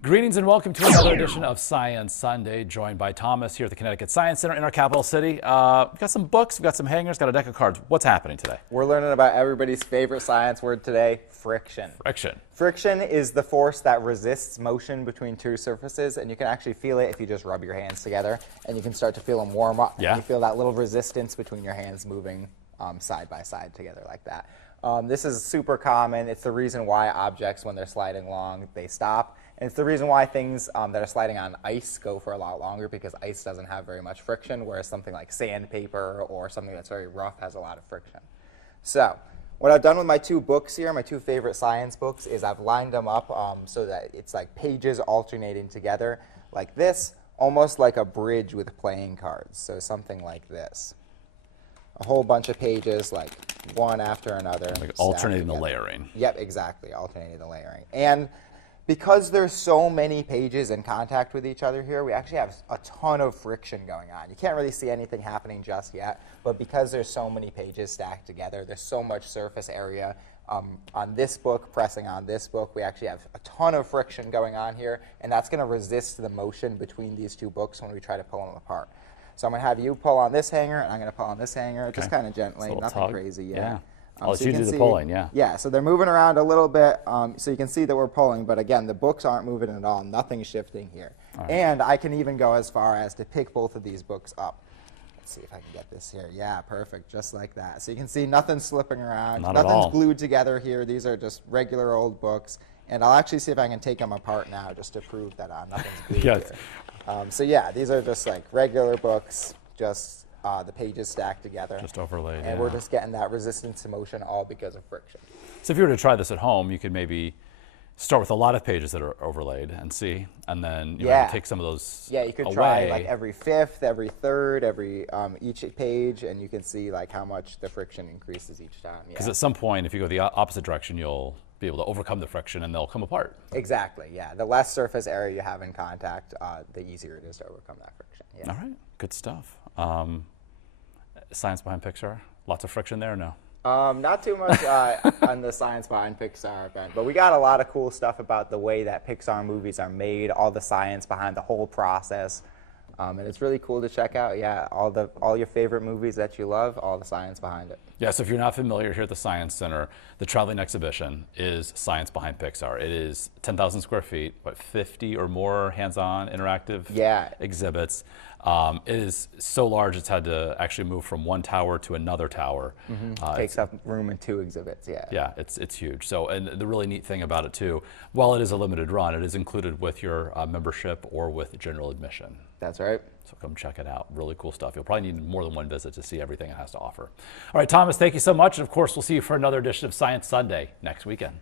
Greetings and welcome to another edition of Science Sunday, joined by Thomas here at the Connecticut Science Center in our capital city. We've got some books, we've got some hangers, got a deck of cards. What's happening today? We're learning about everybody's favorite science word today, friction. Friction. Friction is the force that resists motion between two surfaces, and you can actually feel it if you just rub your hands together, and you can start to feel them warm up. Yeah. You feel that little resistance between your hands moving side by side together like that. This is super common. It's the reason why objects, when they're sliding along, they stop. And it's the reason why things that are sliding on ice go for a lot longer, because ice doesn't have very much friction, whereas something like sandpaper or something that's very rough has a lot of friction. So what I've done with my two books here, my two favorite science books, is I've lined them up so that it's like pages alternating together like this, almost like a bridge with playing cards. So something like this. A whole bunch of pages, like one after another. Like alternating the layering. Yep, exactly, alternating the layering. And because there's so many pages in contact with each other here, we actually have a ton of friction going on. You can't really see anything happening just yet, but because there's so many pages stacked together, there's so much surface area on this book, pressing on this book, we actually have a ton of friction going on here, and that's going to resist the motion between these two books when we try to pull them apart. So I'm going to have you pull on this hanger, and I'm going to pull on this hanger, just kind of gently, nothing tug. crazy. Yeah. I'll let you do the pulling, yeah. Yeah, so they're moving around a little bit, so you can see that we're pulling, but again, the books aren't moving at all. Nothing's shifting here. Right. And I can even go as far as to pick both of these books up. Let's see if I can get this here. Yeah, perfect, just like that. So you can see nothing's slipping around. Nothing's glued together here. These are just regular old books. And I'll actually see if I can take them apart now just to prove that nothing's glued Yes. here. So yeah, these are just like regular books, just the pages stacked together. Just overlaid, and we're just getting that resistance to motion all because of friction. So if you were to try this at home, you could maybe start with a lot of pages that are overlaid and see, and then you know, take some of those Yeah, you could away. try like every fifth, every third, every each page, and you can see like how much the friction increases each time. Because at some point, if you go the opposite direction, you'll be able to overcome the friction and they'll come apart. Exactly, yeah. The less surface area you have in contact, the easier it is to overcome that friction. Yeah. All right, good stuff. Science behind Pixar, lots of friction there or no? Not too much on the science behind Pixar event, but we got a lot of cool stuff about the way that Pixar movies are made, all the science behind the whole process, and it's really cool to check out. Yeah, all your favorite movies that you love, all the science behind it. Yeah, so if you're not familiar, here at the Science Center, the traveling exhibition is Science Behind Pixar. It is 10,000 square feet, 50 or more hands-on interactive exhibits. It is so large it's had to actually move from one tower to another tower. Takes up room in 2 exhibits, yeah. Yeah, it's huge. So, and the really neat thing about it too, while it is a limited run, it is included with your membership or with general admission. That's right. So come check it out. Really cool stuff. You'll probably need more than one visit to see everything it has to offer. All right, Thomas, thank you so much. And of course, we'll see you for another edition of Science Sunday next weekend.